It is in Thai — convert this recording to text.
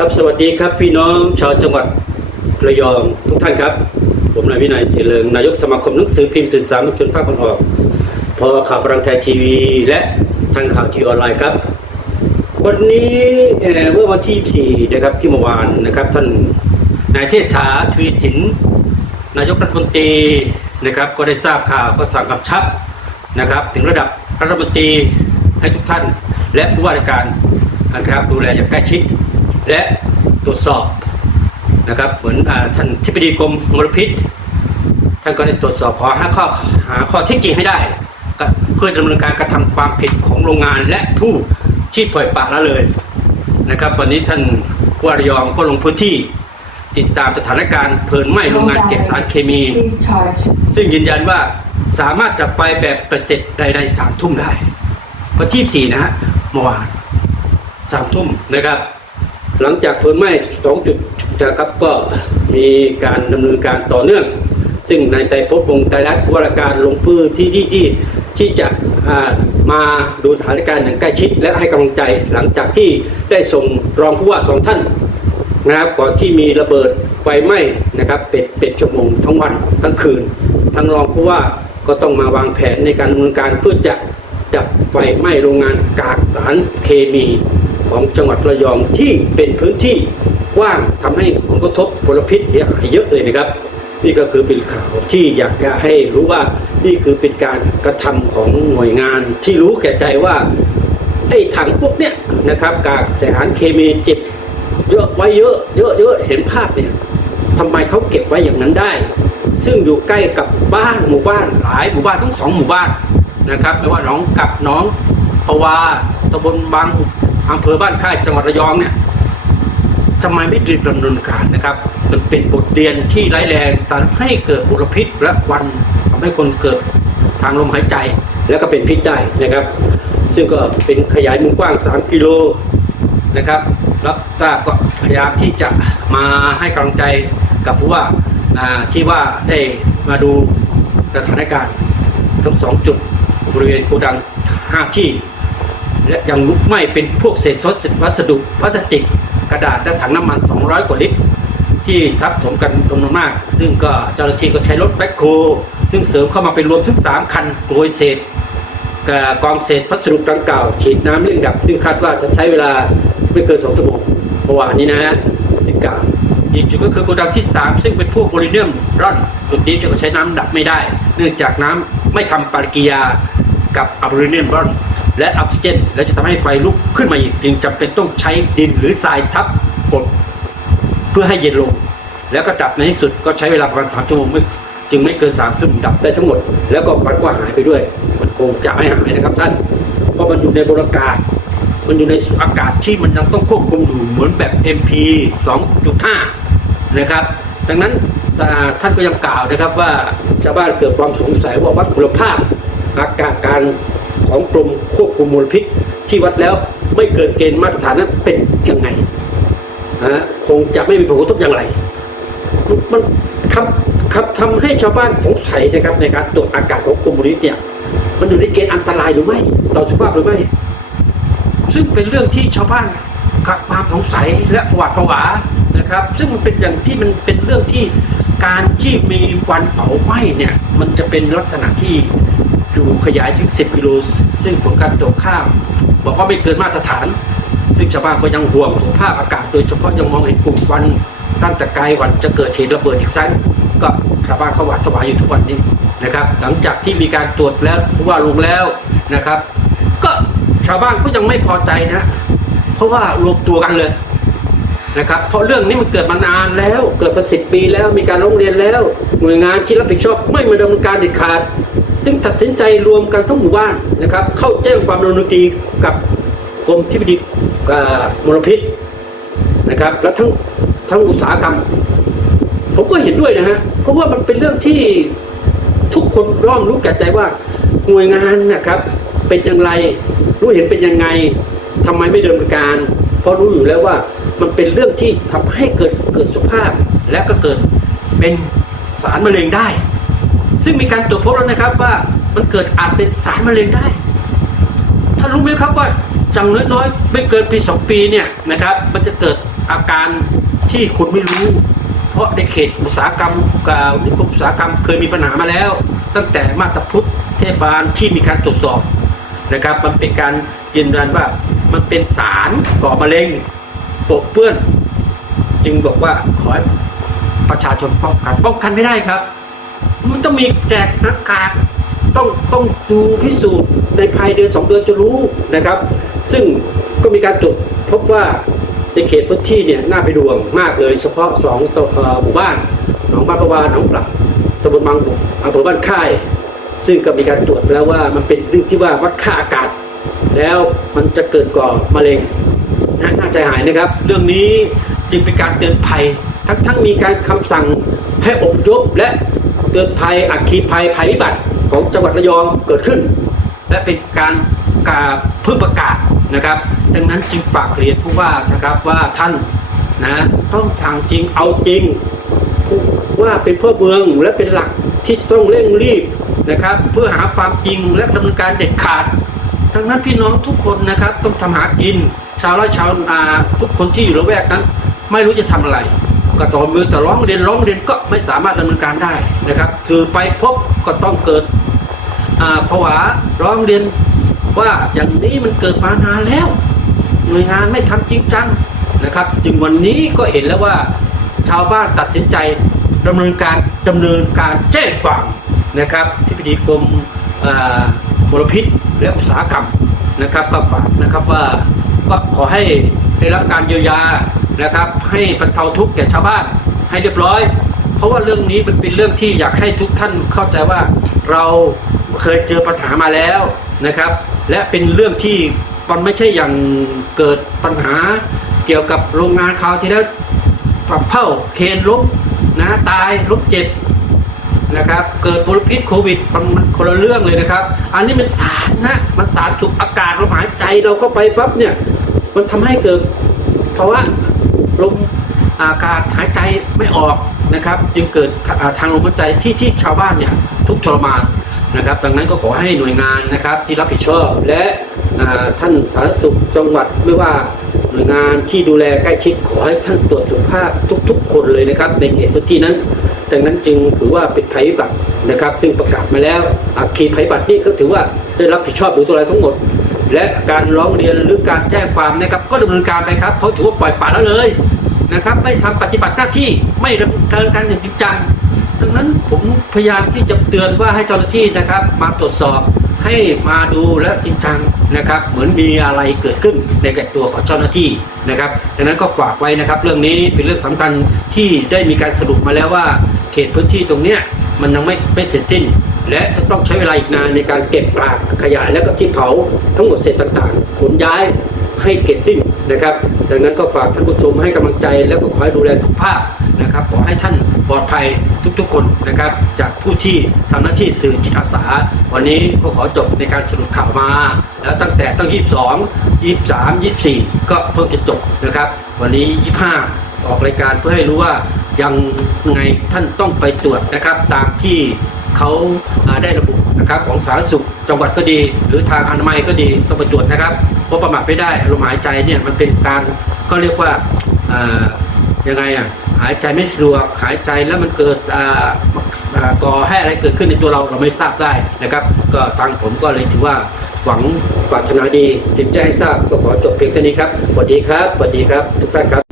ครับสวัสดีครับพี่น้องชาวจังหวัดระยองทุกท่านครับ ผมนายวินัยศรีเลิงนายกสมาคมหนังสือพิมพ์สื่อสารมวลชนภาคตะวันออกพอข่าวพลังไทยทีวี และทางข่าวทีออนไลน์ครับ วันนี้เมื่อวันที่4นะครับที่เมื่อวานนะครับท่านนายเทษฐาทวีสินนายกรัฐมนตรีนะครับก็ได้ทราบข่าวก็สั่งกำชับนะครับ ถึงระดับรัฐมนตรีให้ทุกท่าน และผู้ว่าราชการนะครับดูแลอย่างใกล้ชิด และตรวจสอบนะครับเหมือนอท่านทิบดีกรมมลพิษ ท่านก็ได้ตรวจสอบขอหาข้อหาข้อท็จจริงให้ได้เพื่อดำเนินการกระทำความผิดของโรงงานและผู้ที่ปล่อยปละละเลยนะครับ วันนี้ท่านผู้ว่าระยองก็ลงพื้นที่ติดตามสถานการณ์เพลิงไหม้โรงงานเก็บสารเคมี ซึ่งยืนยันว่าสามารถดับไฟแบบเสร็จใดๆสามทุ่มได้ก็ที่สี่นะฮะเมื่อวานสามทุ่มนะครับ หลังจากเพลิงไหม้สองจุดนะครับก็มีการดำเนินการต่อเนื่อง ซึ่งนายไตรภพวงศ์ไตรรัตน์ผู้ว่าราการลงพื้นที่ที่ที่ที่จะมาดูสถานการณ์อย่างใกล้ชิด และให้กำลังใจหลังจากที่ได้ส่งรองผู้ว่าสองท่านนะครับก่อนที่มีระเบิดไฟไหม้นะครับเป็นเป็นชั่วโมงทั้งวันทั้งคืนทั้งรองผู้ว่าก็ต้องมาวางแผนในการดำเนินการเพื่อจะดับไฟไหม้โรงงานกากสารเคมี ของจังหวัดระยองที่เป็นพื้นที่กว้างทำให้ผลกระทบมลพิษเสียหายเยอะเลยนะครับ นี่ก็คือเป็นข่าวที่อยากจะให้รู้ว่านี่คือเป็นการกระทำของหน่วยงานที่รู้แก่ใจว่าไอ้ถังพวกเนี้ยนะครับกากสารเคมีเจ็บเยอะไว้เยอะเยอะเยอะเห็นภาพเนี่ยทำไมเขาเก็บไว้อย่างนั้นได้ ซึ่งอยู่ใกล้กับบ้านหมู่บ้านหลายหมู่บ้านทั้งสองหมู่บ้านนะครับไม่ว่าน้องกับน้องปวาตำบลบาง อำเภอบ้านค่ายจังหวัดระยองเนี่ยทำไมไม่รีบดำเนินการนะครับ มันเป็นบทเรียนที่ร้ายแรงทำให้เกิดมลพิษและวันทำให้คนเกิดทางลมหายใจ แล้วก็เป็นพิษได้นะครับ ซึ่งก็เป็นขยายมุมกว้าง 3 กิโลนะครับรับทราบก็พยายามที่จะมาให้กำลังใจกับผู้ว่าอ่าที่ว่าได้มาดูสถานการณ์ทั้งสองจุดบริเวณโกดัง5ที่ และยังลุกไหม้เป็นพวกเศษวัสดุพลาสติกกระดาษและถังน้ำมัน 200 กว่าลิตร ที่ทับถมกันจำนวนมาก ซึ่งก็เจ้าหน้าที่ก็ใช้รถแบ็คโฮซึ่งเสริมเข้ามาเป็นรวมถึง3คันโดยเศษกับกองเศษพัสดุดังกล่าวฉีดน้ำเร่งดับ ซึ่งคาดว่าจะใช้เวลาไม่เกิน2ชั่วโมงเมื่อวานนี้นะฮะติดกล่าวอีกจุดก็คือโกดังที่ 3 ซึ่งเป็นพวกโพลิเนียมร่อนจุดนี้จะใช้น้ำดับไม่ได้ เนื่องจากน้ำไม่ทำปฏิกิริยากับอะโพลิเนียมร่อน และออกซิเจน และจะทำให้ไฟลุกขึ้นมาอีกจึงจำเป็นต้องใช้ดินหรือทรายทับกดเพื่อให้เย็นลง แล้วก็ดับในที่สุดก็ใช้เวลาประมาณสามชั่วโมงจึงไม่เกินสามชั่วโมงดับได้ทั้งหมด แล้วก็ควันก็หายไปด้วย มันคงจะไม่หายนะครับท่าน เพราะมันอยู่ในบรรยากาศ มันอยู่ในอากาศที่มันยังต้องควบคุมอยู่เหมือนแบบ MP 2.5 นะครับ ดังนั้นท่านก็ยังกล่าวนะครับว่าชาวบ้านเกิดความสงสัยว่าวัดคุณภาพอากาศการ ของกรมควบคุมมลพิษ ที่วัดแล้วไม่เกินเกณฑ์มาตรฐานนั้นเป็นยังไงนะฮะคงจะไม่มีผลกระทบอย่างไร มันคำคำทำให้ชาวบ้านสงสัยนะครับในการตรวจอากาศของกรมบุรีเนี่ยมันอยู่ในเกณฑ์อันตรายหรือไม่ต่อสุขภาพหรือไม่ ซึ่งเป็นเรื่องที่ชาวบ้านขัดความสงสัยและหวาดผวานะครับ ซึ่งมันเป็นอย่างที่มันเป็นเรื่องที่ การที่มีวันเผาไหม้เนี่ย มันจะเป็นลักษณะที่อยู่ขยายถึง 10 กิโล ซึ่งผลการตรวจข้าวบอกว่าไม่เกินมาตรฐาน ซึ่งชาวบ้านก็ยังห่วงสุขภาพอากาศ โดยเฉพาะยังมองเห็นกลุ่มควันตั้งแต่ไกลวันจะเกิดเหตุระเบิดอีกครั้งก็ชาวบ้านเขาหวาดผวาอยู่ทุกวันนี้นะครับ หลังจากที่มีการตรวจแล้วผู้ว่าลงแล้วนะครับ ก็ชาวบ้านก็ยังไม่พอใจนะ เพราะว่ารวมตัวกันเลย นะครับเพราะเรื่องนี้มันเกิดมานานแล้ว เกิดมาสิบปีแล้วมีการร้องเรียนแล้ว หน่วยงานที่รับผิดชอบไม่มาดำเนินการเด็ดขาดจึงตัดสินใจรวมกันทั้งหมู่บ้านนะครับ เข้าแจ้งความดำเนินคดีกับกรมที่ปฏิบัติมลพิษนะครับ และทั้งทั้งอุตสาหกรรม ผมก็เห็นด้วยนะฮะเพราะว่ามันเป็นเรื่องที่ทุกคนร่อมรู้แก่ใจว่าหน่วยงานนะครับ เป็นอย่างไรรู้เห็นเป็นยังไงทำไมไม่เดินการ เพราะรู้อยู่แล้วว่า มันเป็นเรื่องที่ทำให้เกิดเกิดสุขภาพ และก็เกิดเป็นสารมะเร็งได้ ซึ่งมีการตรวจพบแล้วนะครับว่ามันเกิดอาจเป็นสารมะเร็งได้ท่านรู้ไหมครับว่าจังน้อยๆไม่เกินปีสองปีเนี่ยนะครับ มันจะเกิดอาการที่คุณไม่รู้ เพราะในเขตอุตสาหกรรมกับนิคมอุตสาหกรรมเคยมีปัญหามาแล้ว ตั้งแต่มาตรพุทธเทศบาลที่มีการตรวจสอบนะครับ มันเป็นการยืนยันว่ามันเป็นสารก่อมะเร็ง ปกเปื้อน จึงบอกว่าขอให้ประชาชนป้องกันป้องกันไม่ได้ครับ มันต้องมีแจกหน้ากากต้องต้องดูพิสูจน์ในภายเดือนสองเดือนจะรู้นะครับ ซึ่งก็มีการตรวจพบว่าในเขตพื้นที่เนี่ยน่าไปดวงมากเลยเฉพาะสองต่อหมู่บ้านหนองบ้านประวานหนองปลับตำบลบางบุอำเภอบ้านค่าย ซึ่งก็มีการตรวจแล้วว่ามันเป็นเรื่องที่ว่าวัดค่าอากาศ แล้วมันจะเกิดก่อมะเร็ง น่าน่าใจหายนะครับ เรื่องนี้จึงเป็นการเตือนภัย ทั้งทั้งมีการคำสั่งให้อพยพและเตือนภัยอัคคีภัยภัยพิบัติของจังหวัดระยองเกิดขึ้น และเป็นการกาเพิ่งประกาศนะครับ ดังนั้นจึงฝากเรียนผู้ว่านะครับว่าท่านนะต้องสั่งจริงเอาจริงผู้ว่าเป็นพ่อเมืองและเป็นหลักที่ต้องเร่งรีบนะครับ เพื่อหาความจริงและดำเนินการเด็ดขาด ดังนั้นพี่น้องทุกคนนะครับต้องทำหากิน ชาวไร่ชาวนาทุกคนที่อยู่ละแวกนั้น ไม่รู้จะทำอะไรก็ต่อมือแต่ร้องเรียนร้องเรียนก็ไม่สามารถดำเนินการได้นะครับ คือไปพบก็ต้องเกิดอ่าผวาร้องเรียนว่าอย่างนี้มันเกิดมานานแล้ว หน่วยงานไม่ทำจริงจังนะครับ จึงวันนี้ก็เห็นแล้วว่าชาวบ้านตัดสินใจดำเนินการดำเนินการแจ้งความนะครับที่ปดีกรมมลพิษและอุตสาหกรรมนะครับก็ฝากนะครับว่า ก็ขอให้ได้รับการเยียวยานะครับ ให้บรรเทาทุกข์แก่ชาวบ้านให้เรียบร้อย เพราะว่าเรื่องนี้มันเป็นเรื่องที่อยากให้ทุกท่านเข้าใจว่าเราเคยเจอปัญหามาแล้วนะครับ และเป็นเรื่องที่มันไม่ใช่อย่างเกิดปัญหาเกี่ยวกับโรงงานคราที่แล้วปรับเผ่าเคนลบนะตายลบเจ็บ นะครับ เกิดมลพิษโควิดมันมันคนละเรื่องเลยนะครับ อันนี้มันสารนะมันสารถูกอากาศเราหายใจเราเข้าไปปั๊บเนี่ยมันทำให้เกิดภาวะลมอากาศหายใจไม่ออกนะครับ จึงเกิดทางลมหายใจที่ที่ชาวบ้านเนี่ยทุกทรมานนะครับ ดังนั้นก็ขอให้หน่วยงานนะครับที่รับผิดชอบและท่านสาธารณสุขจังหวัดไม่ว่าหน่วยงานที่ดูแลใกล้ชิดขอให้ท่านตรวจสุขภาพทุก ๆ คนเลยนะครับ ในเขตพื้นที่นั้น ดังนั้นจึงถือว่าเป็นภัยพิบัตินะครับ ซึ่งประกาศมาแล้วอัคคีภัยพิบัตินี่ก็ถือว่าได้รับผิดชอบดูตัวอะไรทั้งหมด และการร้องเรียนหรือการแจ้งความนะครับ ก็ดำเนินการไปครับเพราะถือว่าปล่อยปละละเลยนะครับ ไม่ทำปฏิบัติหน้าที่ไม่ดำเนินการอย่างจริงจังดังนั้นผมพยายามที่จะเตือนว่าให้เจ้าหน้าที่นะครับ มาตรวจสอบ ให้มาดูและจริงจังนะครับ เหมือนมีอะไรเกิดขึ้นในแก่ตัวของเจ้าหน้าที่นะครับดังนั้นก็ฝากไว้นะครับ เรื่องนี้เป็นเรื่องสำคัญที่ได้มีการสรุปมาแล้วว่าเขตพื้นที่ตรงเนี้ยมันยังไม่ไม่เสร็จสิ้น และต้องใช้เวลาอีกนานในการเก็บปากขยายแล้วก็ที่เผาทั้งหมดเศษต่างๆขนย้ายให้เก็บสิ้นนะครับ ดังนั้นก็ฝากท่านผู้ชมให้กำลังใจแล้วก็ขอให้ดูแลทุกภาค นะครับ ขอให้ท่านปลอดภัยทุกๆคนนะครับ จากผู้ที่ทำหน้าที่สื่อจิตอาสา วันนี้ก็ขอจบในการสรุปข่าวมา แล้วตั้งแต่ตั้ง 22 23 24 ก็เพิ่งจะจบนะครับ วันนี้ 25 ออกรายการเพื่อให้รู้ว่ายังไงท่านต้องไปตรวจนะครับ ตามที่เขาาได้ระบุนะครับของสาธารณสุขจังหวัดก็ดี หรือทางอนามัยก็ดีต้องไปตรวจนะครับเพราะประมาทไม่ได้ลมหายใจเนี่ยมันเป็นการก็เรียกว่าอ่ายังไงอะ หายใจไม่สะดวกหายใจแล้วมันเกิดอ่าก่อให้อะไรเกิดขึ้นในตัวเราเราไม่ทราบได้นะครับ ก็ทางผมก็เลยถือว่าหวังปรารถนาดีจึงจะให้ทราบก็ขอจบเพียงเท่านี้ครับสวัสดีครับสวัสดีครับทุกท่านครับ